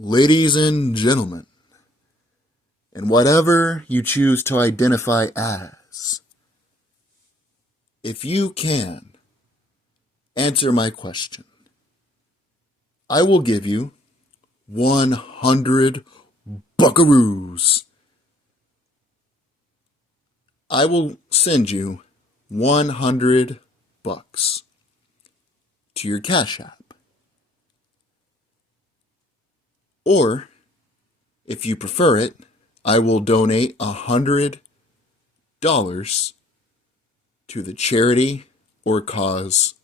Ladies and gentlemen, and whatever you choose to identify as, if you can answer my question, I will give you 100 buckaroos. I will send you 100 bucks to your Cash App. Or, if you prefer it, I will donate $100 to the charity or cause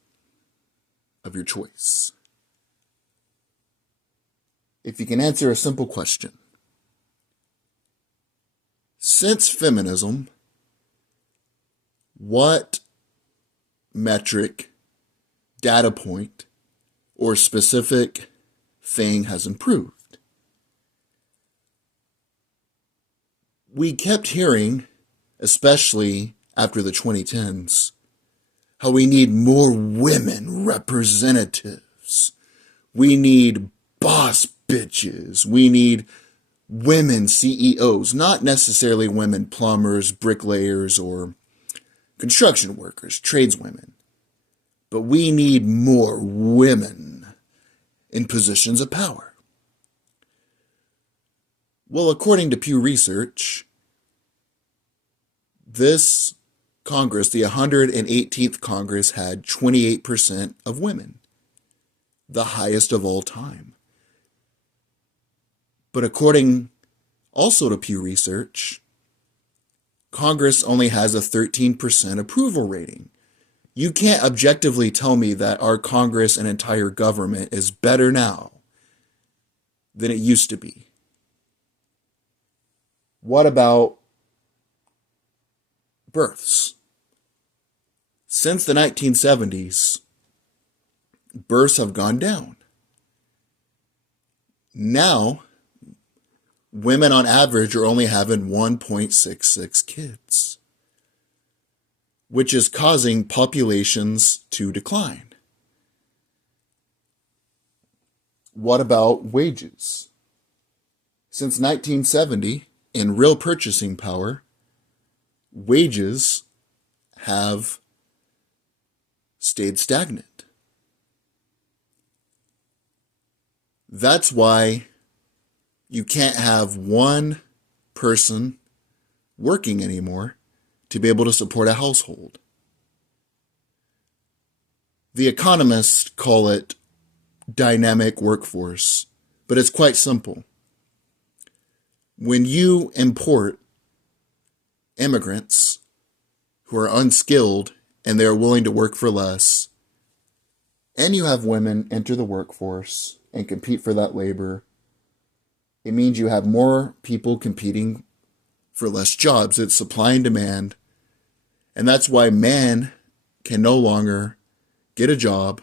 of your choice. If you can answer a simple question. Since feminism, what metric, data point, or specific thing has improved? We kept hearing, especially after the 2010s, how we need more women representatives. We need boss bitches. We need women CEOs, not necessarily women plumbers, bricklayers, or construction workers, tradeswomen. But we need more women in positions of power. Well, according to Pew Research, this Congress, the 118th Congress, had 28% of women, the highest of all time. But according also to Pew Research, Congress only has a 13% approval rating. You can't objectively tell me that our Congress and entire government is better now than it used to be. What about births? Since the 1970s, births have gone down. Now, women on average are only having 1.66 kids, which is causing populations to decline. What about wages? Since 1970, in real purchasing power, wages have stayed stagnant. That's why you can't have one person working anymore to be able to support a household. The economists call it dynamic workforce, but it's quite simple. When you import immigrants who are unskilled and they are willing to work for less, and you have women enter the workforce and compete for that labor, it means you have more people competing for less jobs. It's supply and demand. And that's why men can no longer get a job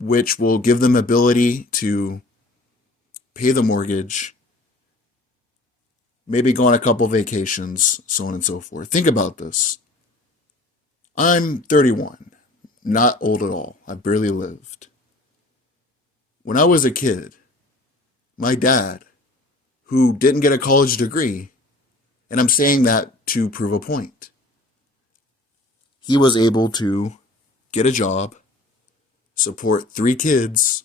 which will give them ability to pay the mortgage, maybe go on a couple vacations, so on and so forth. Think about this. I'm 31, not old at all. I barely lived. When I was a kid, my dad, who didn't get a college degree, and I'm saying that to prove a point, he was able to get a job, support 3 kids.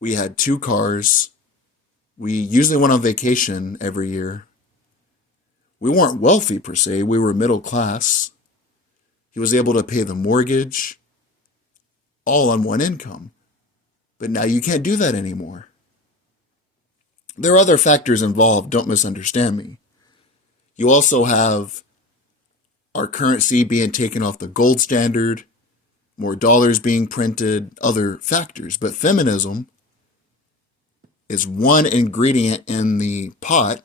We had 2 cars. We usually went on vacation every year. We weren't wealthy per se. We were middle class. He was able to pay the mortgage all on one income. But now you can't do that anymore. There are other factors involved. Don't misunderstand me. You also have our currency being taken off the gold standard, more dollars being printed, other factors. But feminism is one ingredient in the pot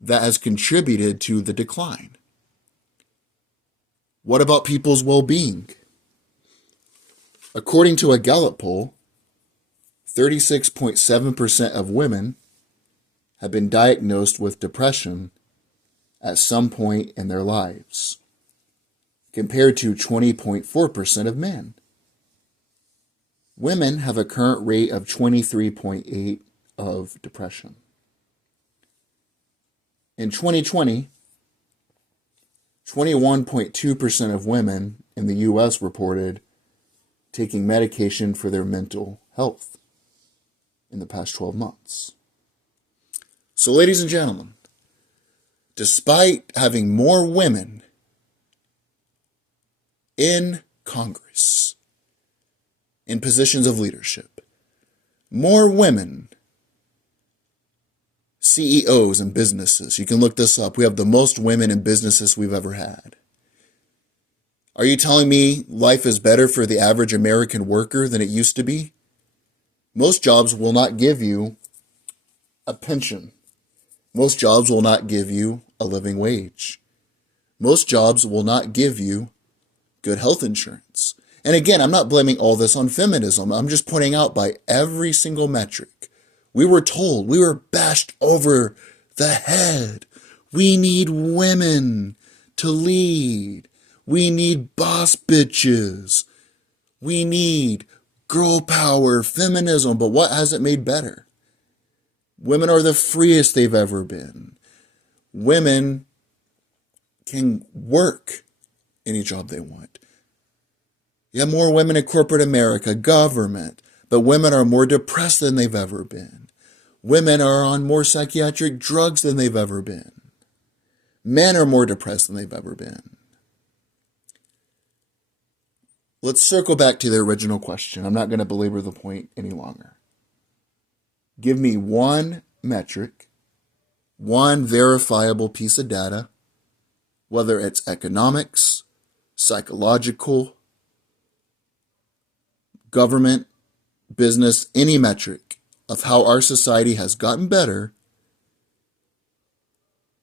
that has contributed to the decline. What about people's well-being? According to a Gallup poll, 36.7% of women have been diagnosed with depression at some point in their lives, compared to 20.4% of men. Women have a current rate of 23.8 of depression. In 2020, 21.2% of women in the U.S. reported taking medication for their mental health in the past 12 months. So, ladies and gentlemen, despite having more women in Congress, in positions of leadership, more women CEOs in businesses. You can look this up. We have the most women in businesses we've ever had. Are you telling me life is better for the average American worker than it used to be? Most jobs will not give you a pension. Most jobs will not give you a living wage. Most jobs will not give you good health insurance. And again, I'm not blaming all this on feminism. I'm just pointing out by every single metric. We were told, we were bashed over the head. We need women to lead. We need boss bitches. We need girl power, feminism. But what has it made better? Women are the freest they've ever been. Women can work any job they want. You have more women in corporate America, government, but women are more depressed than they've ever been. Women are on more psychiatric drugs than they've ever been. Men are more depressed than they've ever been. Let's circle back to the original question. I'm not going to belabor the point any longer. Give me one metric, one verifiable piece of data, whether it's economics, psychological, government, business, any metric, of how our society has gotten better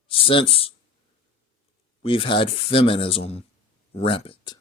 since we've had feminism rampant.